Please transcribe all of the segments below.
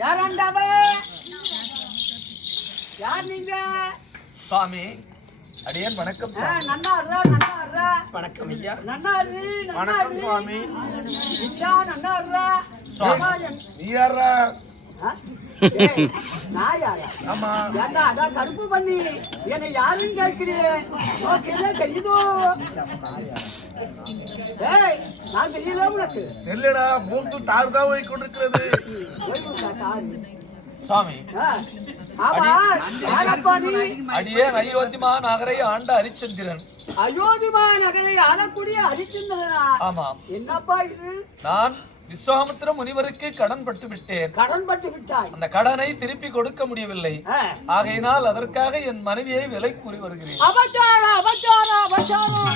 யாராண்டாவே யார் நீங்க? சுவாமி அடியேன் வணக்கம் நன்னா இருடா, நன்னா இருடா. வணக்கம் ஐயா. நன்னா இரு, வணக்கம். சுவாமி ஐயா, நன்னா இருடா. சுவாமி. நீ யாரா நான் யாரா? ஆமா. ஏண்டா, அதான் கருப்பு பண்ணி என்னை யாருன்னு கேட்கிறேன் தெரியுதோ? ஏய் தெரியலடா மூக்கு தாறுதான் போய் கொண்டிருக்கிறது ஓய்வுடா, தாரு. சுவாமி ஆ, ஆமா யாரப்பா நீ அடியேன் அயோத்திமா நகரை ஆண்ட ஹரிச்சந்திரன் அயோத்திமா நகரை ஆளக்கூடிய அரிச்சந்திரனா? ஆமாம் என்னப்பா இது? நான் விஸ்வாமித்திர முனிவருக்கு கடன் பட்டு விட்டேன். கடன் பட்டு விட்டாய். அந்த கடனை திருப்பி கொடுக்க முடியவில்லை. ஆகையினால் அதற்காக என் மனைவியை விலை கூறி வருகிறேன். அபச்சாரம் அபச்சாரம் அபச்சாரம்.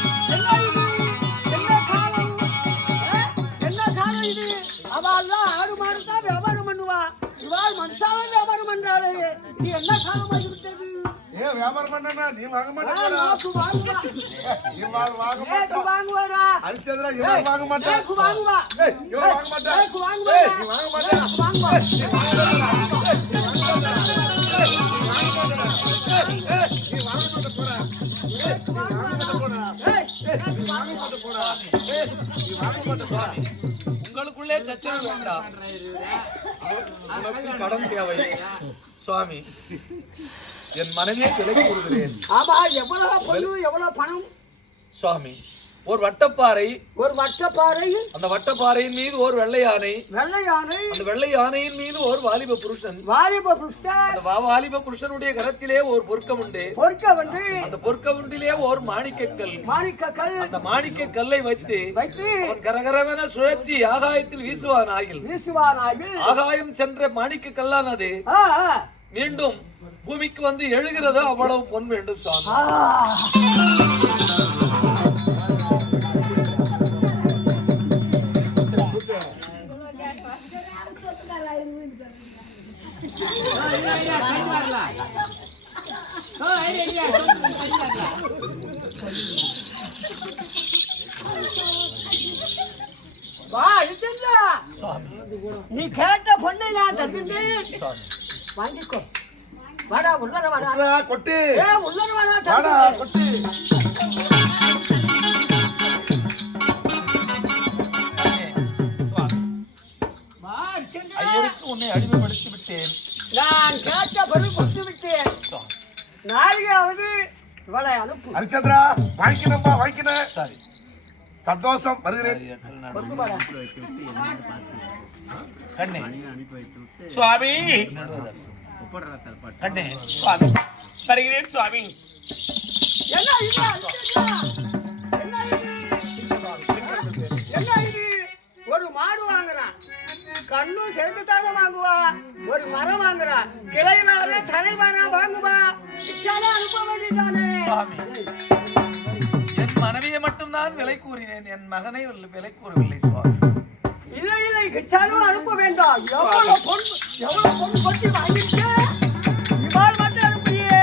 அவெல்லாம் ஆடு மாடு தான் வியாபாரம் பண்ணுவா. இவாள் மனுஷாலும் வியாபாரம் பண்றாளே. இது என்ன காலம் ஆகிவிட்டது ஏன் வியாபாரம் பண்ணா நீ வாங்க வாங்குவா. நீ வாங்க வாங்க ஏக்கு மாட்டா வாங்குவாடா. அரிச்சந்திரா இவன் வாங்க மாட்டா. ஏக்கு வாங்குவா. ஏய், இவன் வாங்க மாட்டா. ஏக்கு வாங்குவா. ஏய், நீ வாங்க மாட்டா. ஏக்கு வாங்குவா. ஏக்கு வாங்குவாடா. ஏய் ஏக்கு வாங்குவா உங்களுக்குள்ளே சச்சரவு வேண்டாம். உனக்கு கடன் தேவை சுவாமி என் மனைவியை விலை கூறுகிறேன் ஆமா எவ்வளவு எவ்வளவு பணம்? சுவாமி ஒரு வட்டப்பாறை. ஒரு வட்டப்பாறை. அந்த வட்டப்பாறையின் மீது ஒரு வெள்ளை யானை வெள்ளை யானை அந்த வெள்ளை யானையின் மீது ஒரு வாலிப புருஷன். வாலிப புஷ்டர் அந்த வாலிப புருஷனுடைய கரத்திலே ஒரு பொற்கம் உண்டு பொறுக்க வந்து அந்த பொற்க உண்டிலே ஒரு மாணிக்கக்கல். மாணிக்கக்கல். அந்த மாணிக்க கல்லை வைத்து வைத்து அவன் கரகரவென சுழற்றி ஆகாயத்தில் வீசுவான் ஆகில் வீசுவானாக ஆகாயம் சென்ற மாணிக்க கல்லானது. மீண்டும் பூமிக்கு வந்து எழுகிறது அவ்வளவு பொன் வேண்டும் சுவாமி. நீ கேட்ட பொண்ணை நான் தருகின்றேன் வாங்கிக்கோ வாடா உள்ளர வாடா கொட்டு ஏ உள்ளர வாடா வாடா. கொட்டு ஐயருக்கு உன்னை அடிமைப்படுத்தி விட்டேன் நான் கேட்ட பொருள் கொடுத்து விட்டேன். நாளைக்காவது இவளை அனுப்பு. ஹரிச்சந்திரா வாங்கிக்கணும்பா வாங்கிக்கணும் சரி. சந்தோஷம் வருகிறேன். கண்ணே சுவாமி. கண்ணே. சுவாமி. வருகிறேன் சுவாமி. என்ன இது? அடிச்சந்தா? என்ன இது? என்ன இது? ஒரு மாடு வாங்குறான். கண்ணும் சேர்ந்து தானே வாங்குவா? ஒரு மரம் வாங்குறான் கிளை வாங்க தலை வாங்க வாங்குவா. இச்சாலே அனுப்ப வேண்டியதானே என் மனைவியை மட்டும்தான் விலை கூறினேன். என் மகனை விலை கூறவில்லை சுவாமி. இல்லை இல்லை கிச்சாலும் அனுப்ப வேண்டாம். எவ்வளவு பொண்ணு எவ்வளவு பொண்ணு கொட்டி வாங்கிட்டு இவாள் மட்டும் அனுப்பியே.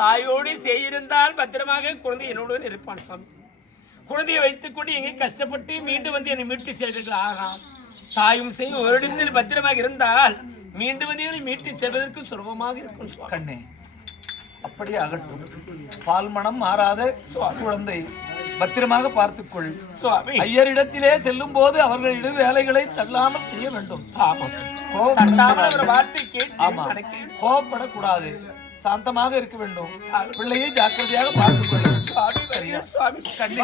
தாயோடு செய்திருந்தால் பத்திரமாக குழந்தை என்னுடன் இருப்பான் சுவாமி. குழந்தையை வைத்துக் கொண்டு எங்கே கஷ்டப்பட்டு மீண்டும் வந்து என்னை மீட்டு செல்வதற்கு ஆகாம் தாயும் செய்யும் ஒரு இடத்தில் பத்திரமாக இருந்தால் மீண்டும் வந்து என்னை மீட்டு செல்வதற்கு சுலபமாக இருக்கும் கண்ணே அப்படியே அகட்டும் பால் மனம் மாறாத சுவா- குழந்தை. பத்திரமாக பார்த்துக்கொள். சுவாமி. ஐயரிடத்திலே செல்லும் போது அவர்களிடம் வேலைகளை தள்ளாமல் செய்ய வேண்டும். ஆமா. கோபப்படக்கூடாது. சாந்தமாக இருக்க வேண்டும். பிள்ளையை ஜாக்கிரதையாக பார்த்துக்கொள். சுவாமி கண்ணே.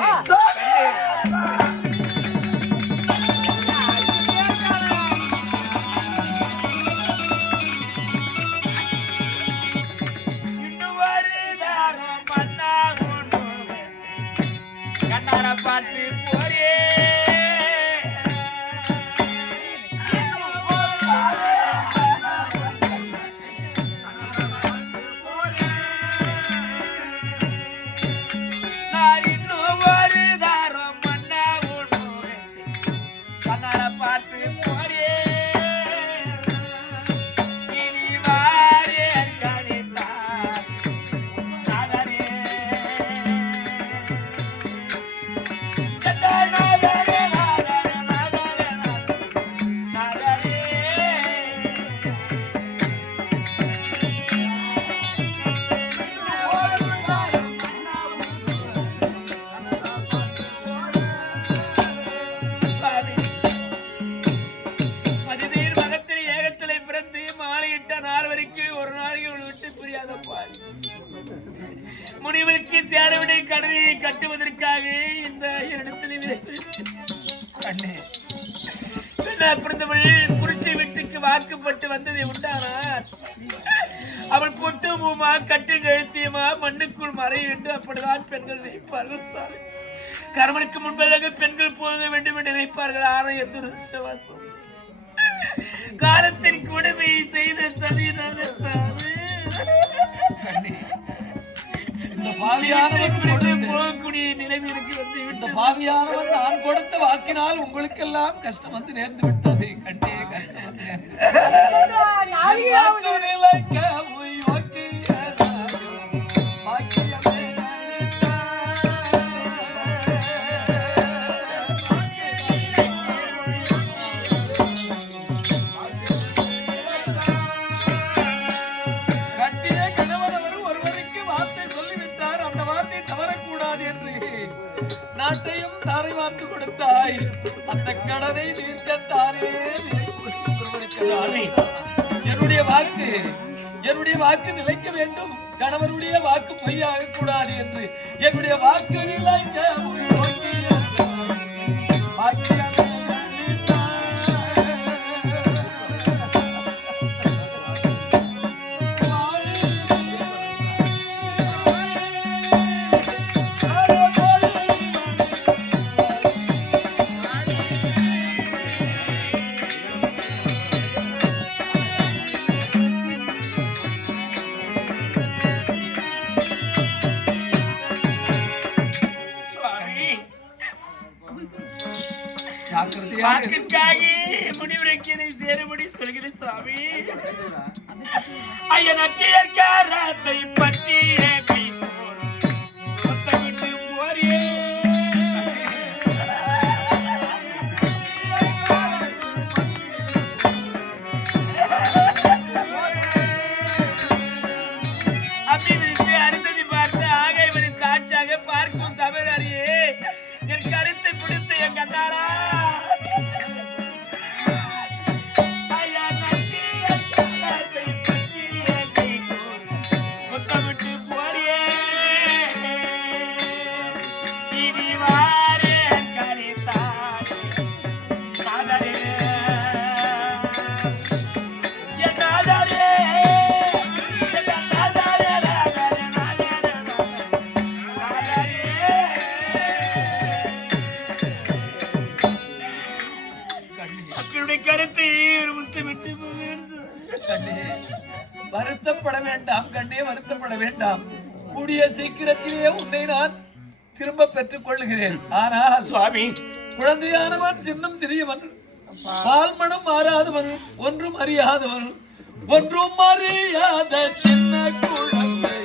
இடத்தில் கண்ணே பெண்ணா பிறந்தவள் புரிச்சை வீட்டுக்கு வாக்குப்பட்டு வந்ததை உண்டானார் அவள் பொட்டும்மா கட்டு கழுத்தியமா மண்ணுக்குள் மறைய வேண்டும் அப்படிதான் பெண்கள் நினைப்பார்கள் சாமி. கணவனுக்கு முன்பதாக பெண்கள் போக வேண்டும் என்று நினைப்பார்கள். ஆனால் எந்த துரதிர்ஷ்டவாசம் காலத்தின் கொடுமை செய்த சதிதான சாமி. போகக்கூடிய நிலைமைக்கு வந்து இந்த விட்டது. பாவியானவன் நான் கொடுத்த வாக்கினால் உங்களுக்கெல்லாம் கஷ்டம் வந்து நேர்ந்து விட்டது. கண்டே கஷ்டம். கடனை தீர்க்கத்தானே என்னுடைய வாக்கு என்னுடைய வாக்கு நிலைக்க வேண்டும். கணவருடைய வாக்கு பொய்யாக கூடாது என்று என்னுடைய வாக்கு நிலைக்க ஜாக்கிரதையாக வாக்கிற்காக முடிவுரைக்கினை சேரும்படி சொல்கிறேன் சுவாமி. ஐயன் அச்சியற்காரத்தை பற்றிய வேண்டாம் கூடிய சீக்கிரத்திலேயே உன்னை நான் திரும்ப பெற்றுக் கொள்ளுகிறேன். ஆனால் சுவாமி குழந்தையானவன் சின்னம் சிறியவன் பால்மணம் மாறாதவன் ஒன்றும் அறியாதவன் ஒன்றும் அறியாத சின்ன குழந்தை.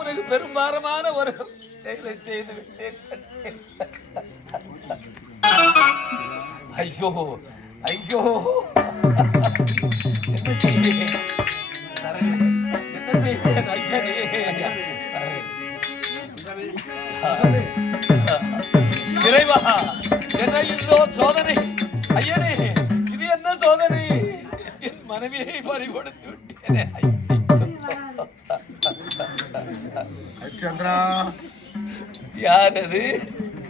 உனக்கு பெரும்பாரமான ஒரு செயலை செய்து விட்டேன். ஐயோ ஐயோ. என்ன செய்வேன்? என்ன செய்வேன் இறைவா என்ன இதோ சோதனை. ஐயனே இது என்ன சோதனை? என் மனைவியை பறிகொடுத்து விட்டேனே. ஐயா. ஹரிச்சந்திரா யார் அது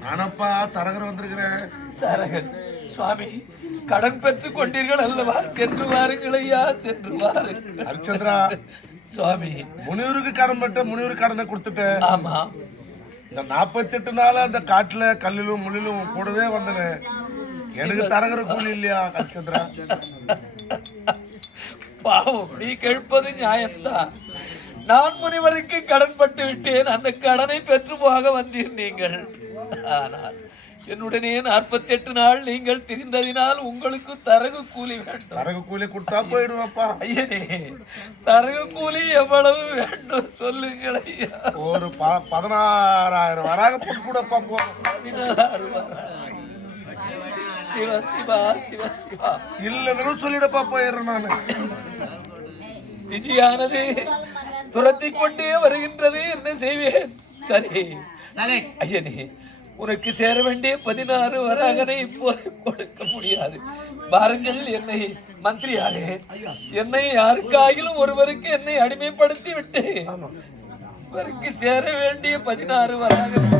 நானப்பா தரகர் வந்திருக்கிறேன் தரகன் சுவாமி கடன் பெற்றுக் கொண்டீர்கள் அல்லவா? சென்று வாருங்கள் ஐயா சென்று வாருங்கள். ஹரிச்சந்திரா சுவாமி. முனிவருக்கு கடன் பட்ட முனிவருக்கு கடனை கொடுத்துட்டேன் ஆமா. இந்த நாற்பத்தெட்டு நாள் அந்த காட்டுல கல்லிலும் முள்ளிலும் கூடவே வந்தனே. எனக்கு தரகர கூலி இல்லையா ஹரிச்சந்திரா பாவம் நீ கேட்பது நியாயம்தான். நான் முனிவருக்கு கடன் பட்டு விட்டேன். அந்த கடனை பெற்று போக வந்தீர் நீங்கள். ஆனால் என்னுடனே நாற்பத்தி எட்டு நாள் நீங்கள் திரிந்ததினால் உங்களுக்கு தரகு கூலி வேண்டும். தரகு கூலி கொடுத்தா போயிடுவாப்பா. ஐயனே தரகு கூலி எவ்வளவு வேண்டும் சொல்லுங்கள் ஐயா. ஒரு ப- பதினாறாயிரம் வராக கூடப்பா போதும் பதினாறு. சிவா சிவா சிவா சிவா. இல்லைன்னு சொல்லிடப்பா போயிடுறேன் நானு. விதியானது துரத்தி கொண்டே வருகின்றது. என்ன செய்வேன்? சரி. ஐயனே உனக்கு சேர வேண்டிய பதினாறு வராகனை இப்போது கொடுக்க முடியாது. பாருங்கள் என்னை மந்திரியாரே. என்னை யாருக்காகிலும் ஒருவருக்கு என்னை அடிமைப்படுத்தி விட்டு இவருக்கு சேர வேண்டிய பதினாறு வராகனை